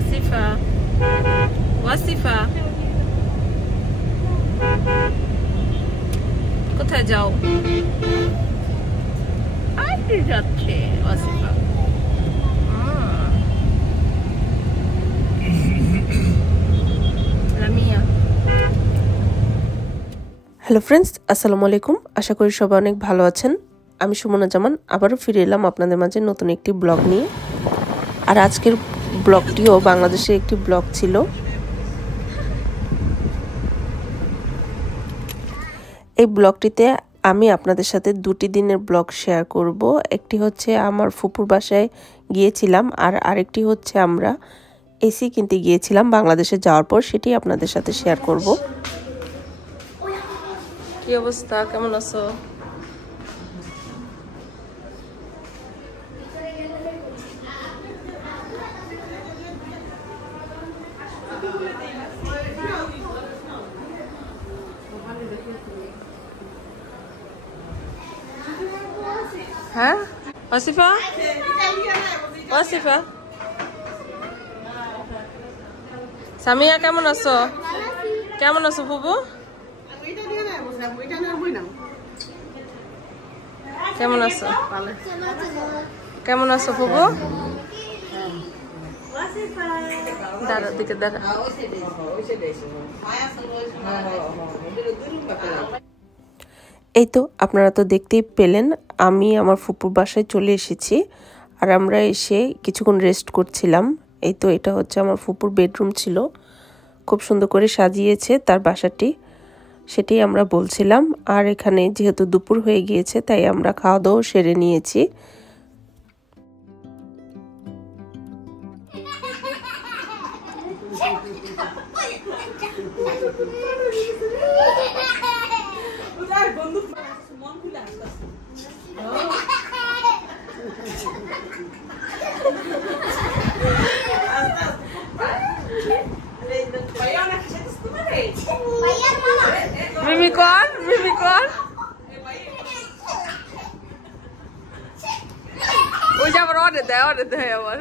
ওয়াসিফা ওয়াসিফা কোথায় যাও? আইতে যাচ্ছে ওয়াসিফা। লামিয়া। হ্যালো ফ্রেন্ডস, আসসালামু আলাইকুম। আশা করি সবাই অনেক ভালো আছেন। আমি সুমনা জামান আবারও ফিরে এলাম আপনাদের মাঝে নতুন একটি ব্লগ নিয়ে। আর আজকের ব্লগটিও বাংলাদেশের একটি ব্লগ ছিল। এই ব্লগটিতে আমি আপনাদের সাথে দুটি দিনের ব্লগ শেয়ার করব। একটি হচ্ছে আমার ফুপুর বাসায় গিয়েছিলাম, আর আরেকটি হচ্ছে আমরা এসি কিনতে গিয়েছিলাম বাংলাদেশে যাওয়ার পর, সেটি আপনাদের সাথে শেয়ার করব। কি অবস্থা, কেমন আছো? হ্যাঁ ওয়াসিফা, ওয়াসিফা, সামিয়া কেমন আছো? কেমন আছো ফুবু? কেমন আছো? কেমন আছো ফুবু? দাঁড়া দিকে দাঁড়া। এই তো আপনারা তো দেখতেই পেলেন, আমি আমার ফুপুর বাসায় চলে এসেছি। আর আমরা এসে কিছুক্ষণ রেস্ট করছিলাম। এই তো এটা হচ্ছে আমার ফুপুর বেডরুম ছিল, খুব সুন্দর করে সাজিয়েছে তার বাসাটি, সেটি আমরা বলছিলাম। আর এখানে যেহেতু দুপুর হয়ে গিয়েছে তাই আমরা খাওয়া দাওয়া সেরে নিয়েছি। মিমি কর, মিমি কর। ওই যে আবার অর্ডার দেয়, অর্ডার দেয় আবার।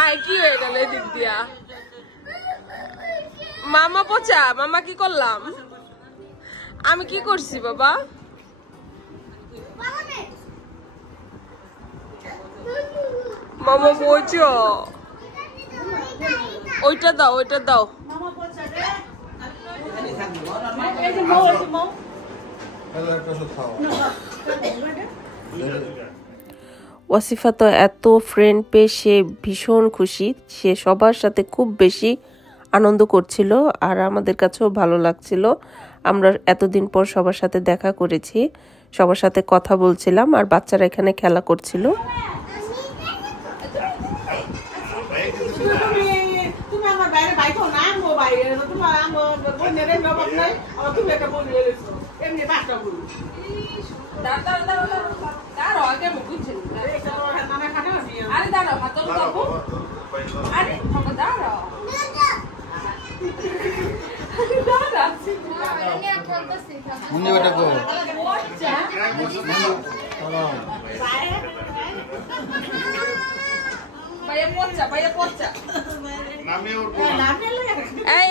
আয় কি হয়ে গেল এদিক দিয়া? মামা পচা, মামা কি করলাম? আমি কি করছি বাবা? মামা পচা, ওইটা দাও, ওইটা দাও। ওয়াসিফা তো এত ফ্রেন্ড পেয়ে সে ভীষণ খুশি, সে সবার সাথে খুব বেশি আনন্দ করছিল। আর আমাদের কাছেও ভালো লাগছিল, আমরা এতদিন পর সবার সাথে দেখা করেছি, সবার সাথে কথা বলছিলাম, আর বাচ্চারা এখানে খেলা করছিল।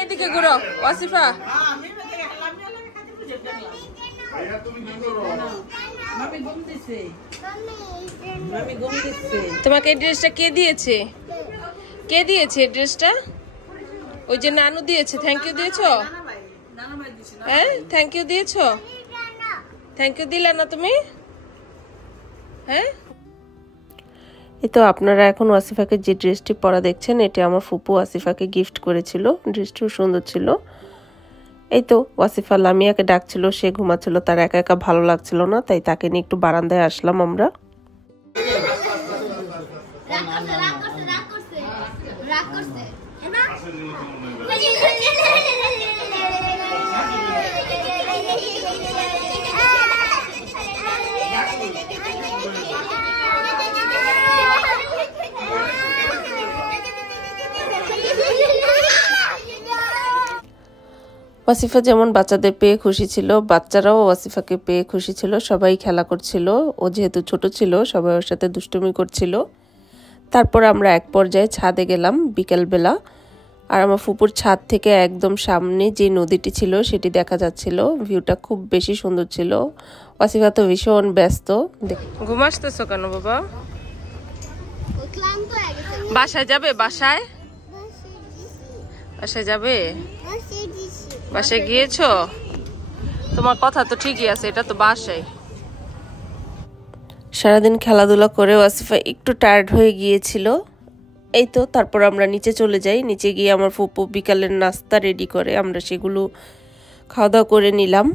এদিকে ঘুরো ওয়াসিফা। তোমাকে এই ড্রেসটা কে দিয়েছে? কে দিয়েছে এই ড্রেসটা? ওই যে নানু দিয়েছে। থ্যাংক ইউ দিয়েছো? হ্যাঁ থ্যাংক ইউ দিয়েছো? থ্যাংক ইউ দিলা না তুমি? হ্যাঁ এই তো আপনারা এখন ওয়াসিফাকে যে ড্রেসটি পরা দেখছেন, এটি আমার ফুপু ওয়াসিফাকে গিফট করেছিল। ড্রেসটিও সুন্দর ছিল। এই তো ওয়াসিফা লামিয়াকে ডাকছিল, সে ঘুমাচ্ছিল, তার একা একা ভালো লাগছিল না, তাই তাকে নিয়ে একটু বারান্দায় আসলাম আমরা। ওয়াসিফা যেমন বাচ্চাদের পেয়ে খুশি ছিল, বাচ্চারাও ওয়াসিফাকে পেয়ে খুশি ছিল। সবাই খেলা করছিল, ও যেহেতু ছোট ছিল সবাই ওর সাথে দুষ্টুমি করছিল। তারপর আমরা এক পর্যায়ে ছাদে গেলাম বিকেলবেলা, আর আমার ফুপুর ছাদ থেকে একদম সামনে যে নদীটি ছিল সেটি দেখা যাচ্ছিল। ভিউটা খুব বেশি সুন্দর ছিল। ওয়াসিফা তো ভীষণ ব্যস্ত। ঘুম আসতেছো কেন বাবা? বাসায় যাবে? বাসায় বাসায় যাবে? বাসায় গিয়েছো? তোমার কথা তো ঠিকই আছে, এটা তো বাসায়। সারাদিন খেলাধুলা করে ওয়াসিফা একটু টায়ার্ড হয়ে গিয়েছিল। এই তো তারপর আমরা নিচে চলে যাই। নিচে গিয়ে আমার ফুপু বিকালের নাস্তা রেডি করে, আমরা সেগুলো খাওয়া দাওয়া করে নিলাম।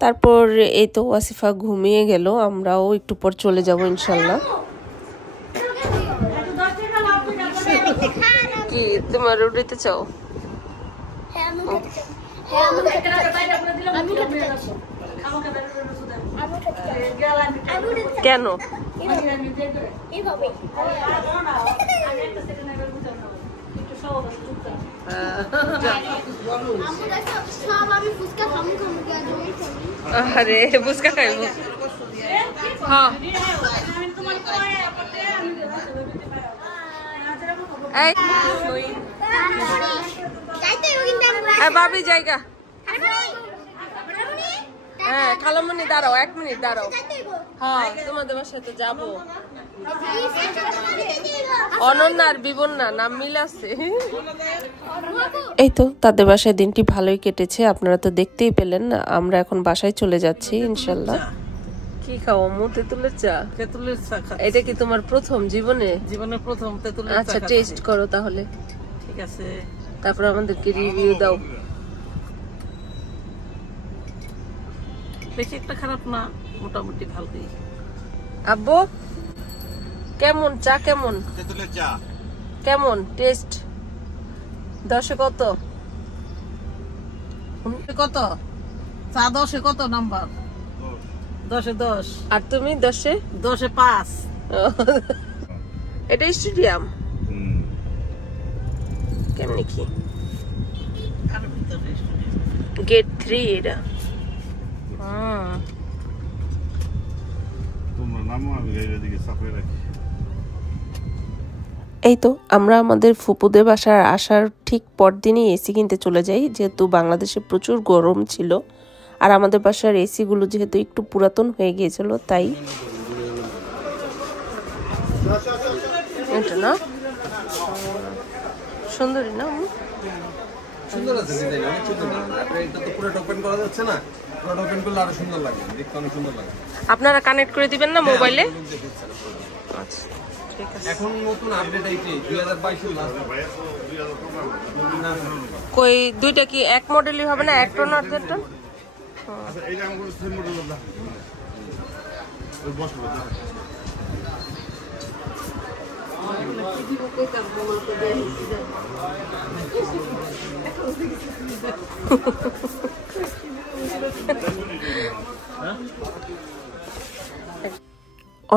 তারপর এই তো ওয়াসিফা ঘুমিয়ে গেল, আমরাও একটু পর চলে যাব ইনশাল্লাহ। কি তোমার উঠতে চাও? কেন? আরে ফুচকা খাইব? হ্যাঁ ভাবি জায়গা। হ্যাঁ খালামণি দাঁড়াও, 1 মিনিট দাঁড়াও। হ্যাঁ তোমাদের বাসায় তো যাবো। অনন্যা আর বিবন্যা নাম মিল আছে। এই তো তাদের বাসায় দিনটি ভালোই কেটেছে, আপনারা তো দেখতেই পেলেন। আমরা এখন বাসায় চলে যাচ্ছি ইনশাল্লাহ। কি খাও আম্মু? তেঁতুলের চা? তেঁতুলের চা। এটা কি তোমার প্রথম জীবনে? জীবনের প্রথম তেঁতুলের চা। আচ্ছা টেস্ট করো তাহলে। ঠিক আছে, তারপর আমাদেরকে রিভিউ দাও। বেশি একটা খারাপ না, মোটামুটি ভালোই। আব্বু কেমন চা? কেমন তেঁতুলের চা? কেমন টেস্ট? 10-এ কত? কত চা? 10-এ কত নাম্বার? 10-এ 10। আর তুমি? 10-এ 5। এটা স্টেডিয়াম কেমনি কি? গেট 3 এটা। এই তো আমরা আমাদের ফুপুদের বাসায় আসার ঠিক পরদিনই এসি কিনতে চলে যাই, যেহেতু বাংলাদেশে প্রচুর গরম ছিল আর আমাদের বাসার এসিগুলো যেহেতু একটু পুরাতন হয়ে গিয়েছিল তাই। এটা না সুন্দরী না? সুন্দর আছে ডিজাইন, অনেক সুন্দর। এটা তো পুরো ওপেন করা যাচ্ছে না, পুরো ওপেন করলে আরো সুন্দর লাগে, দেখতে অনেক সুন্দর লাগে। আপনারা কানেক্ট করে দিবেন না মোবাইলে? আচ্ছা ঠিক আছে। এখন নতুন আপডেট আইছে 2022 এর লাস্ট। কই দুইটা কি এক মডেলই হবে না? এক টন আর দেড়টা? আচ্ছা এইটা আমাদের সেম মডেল না, ওই বস বস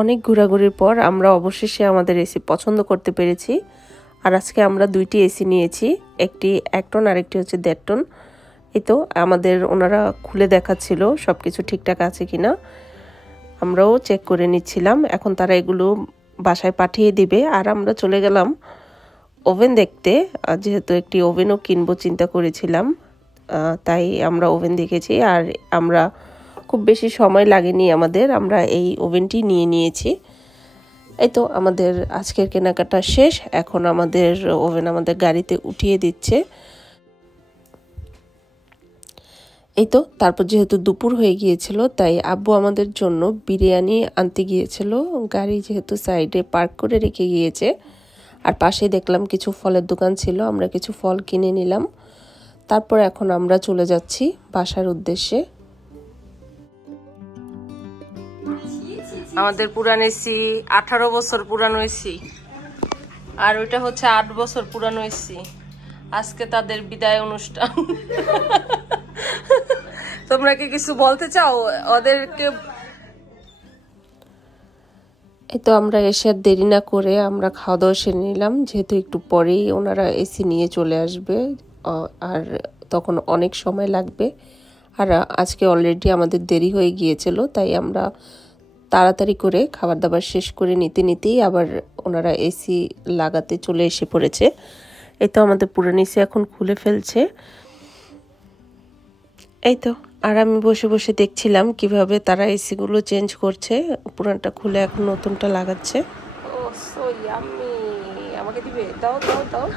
অনেক ঘোরাঘুরির পর আমরা অবশেষে আমাদের এসি পছন্দ করতে পেরেছি। আর আজকে আমরা 2টি এসি নিয়েছি, একটি 1 টন আর একটি হচ্ছে 1.5 টন। এই তো আমাদের ওনারা খুলে দেখাচ্ছিল সবকিছু ঠিকঠাক আছে কিনা, আমরাও চেক করে নিচ্ছিলাম। এখন তারা এগুলো বাসায় পাঠিয়ে দিবে আর আমরা চলে গেলাম ওভেন দেখতে, যেহেতু একটি ওভেনও কিনবো চিন্তা করেছিলাম, তাই আমরা ওভেন দেখেছি। আর আমরা খুব বেশি সময় লাগেনি আমাদের, আমরা এই ওভেনটি নিয়ে নিয়েছি। এই তো আমাদের আজকের কেনাকাটা শেষ, এখন আমাদের ওভেন আমাদের গাড়িতে উঠিয়ে দিচ্ছে। এই তো তারপর যেহেতু দুপুর হয়ে গিয়েছিল তাই আব্বু আমাদের জন্য বিরিয়ানি আনতে গিয়েছিল, গাড়ি যেহেতু সাইডে পার্ক করে রেখে গিয়েছে। আর পাশে দেখলাম কিছু ফলের দোকান ছিল, আমরা কিছু ফল কিনে নিলাম। তারপর এখন আমরা চলে যাচ্ছি বাসার উদ্দেশ্যে। আমাদের পুরান এসি 18 বছর পুরানো এসি, আর ওইটা হচ্ছে 8 বছর পুরানো এসি। আজকে তাদের বিদায় অনুষ্ঠান। তোমরা কি কিছু বলতে চাও ওদেরকে? এই তো আমরা এসে দেরি না করে আমরা খাওয়া দাওয়া সেরে নিলাম, যেহেতু একটু পরেই ওনারা এসি নিয়ে চলে আসবে। আর তখন অনেক সময় লাগবে। আর আজকে অলরেডি আমাদের দেরি হয়ে গিয়েছিল, তাই আমরা তাড়াতাড়ি করে খাবার দাবার শেষ করে নিতেই আবার ওনারা এসি লাগাতে চলে এসে পড়েছে। এই তো আমাদের পুরান এসি এখন খুলে ফেলছে। এই তো, আর আমি বসে বসে দেখছিলাম কিভাবে তারা এসিগুলো চেঞ্জ করছে, পুরানটা খুলে এখন নতুনটা লাগাচ্ছে। ও সো ইয়াম্মি, আমাকে দিবে? দাও দাও দাও।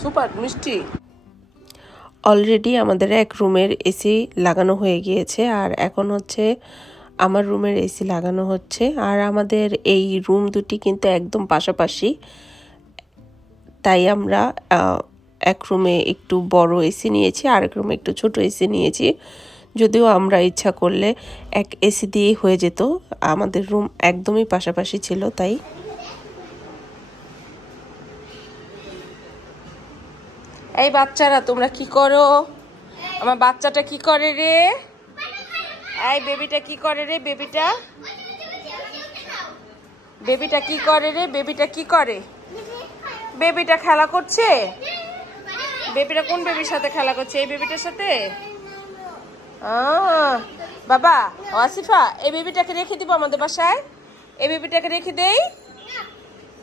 সুপার মিষ্টি। অলরেডি আমাদের এক রুমের এসি লাগানো হয়ে গিয়েছে, আর এখন হচ্ছে আমার রুমের এসি লাগানো হচ্ছে। আর আমাদের এই রুম দুটি কিন্তু একদম পাশাপাশি, তাই আমরা এক রুমে একটু বড় এসি নিয়েছি, আরেক রুমে একটু ছোট এসি নিয়েছি। যদিও আমরা ইচ্ছা করলে এক এসি দিয়েই হয়ে যেত, আমাদের রুম একদমই পাশাপাশি ছিল তাই। এই বাচ্চারা তোমরা কি করো? আমার বাচ্চাটা কি করে রে? এই বেবিটা কি করে রে? বেবিটা কি করে রে? বেবিটা কি করে? বেবিটা খেলা করছে। বেবিটা কোন বেবির সাথে খেলা করছে? এই বেবিটার সাথে? বাবা আসিফা, এই বেবিটাকে রেখে দিব আমাদের বাসায়? এই বেবিটাকে রেখে দেই?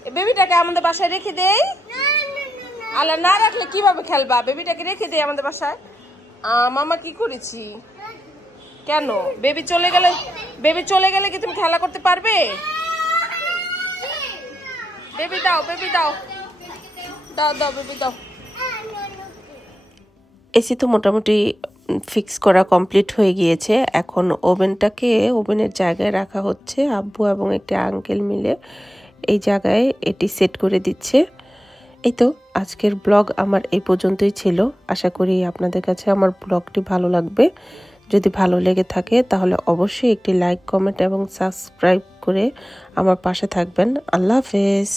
এই বেবিটাকে আমাদের বাসায় রেখে দেই? আল্লাহ, না রাখলে কিভাবে খেলবা? বেবিটাকে রেখে দেই আমাদের বাসায়? মামা কি করেছি? কেন? বেবি চলে গেলে কি তুমি খেলা করতে পারবে? বেবি দাও, বেবি দাও, দাও দাও বেবি দাও। এসি তো মোটামুটি ফিক্স করা কমপ্লিট হয়ে গিয়েছে। এখন ওভেনের জায়গায় রাখা হচ্ছে। আব্বু এবং একটি আঙ্কেল মিলে এই জায়গায় এটি সেট করে দিচ্ছে। এই তো আজকের ব্লগ আমার এই পর্যন্তই ছিল। আশা করি আপনাদের কাছে আমার ব্লগটি ভালো লাগবে। যদি ভালো লেগে থাকে তাহলে অবশ্যই একটি লাইক, কমেন্ট এবং সাবস্ক্রাইব করে আমার পাশে থাকবেন। আল্লাহ হাফেজ।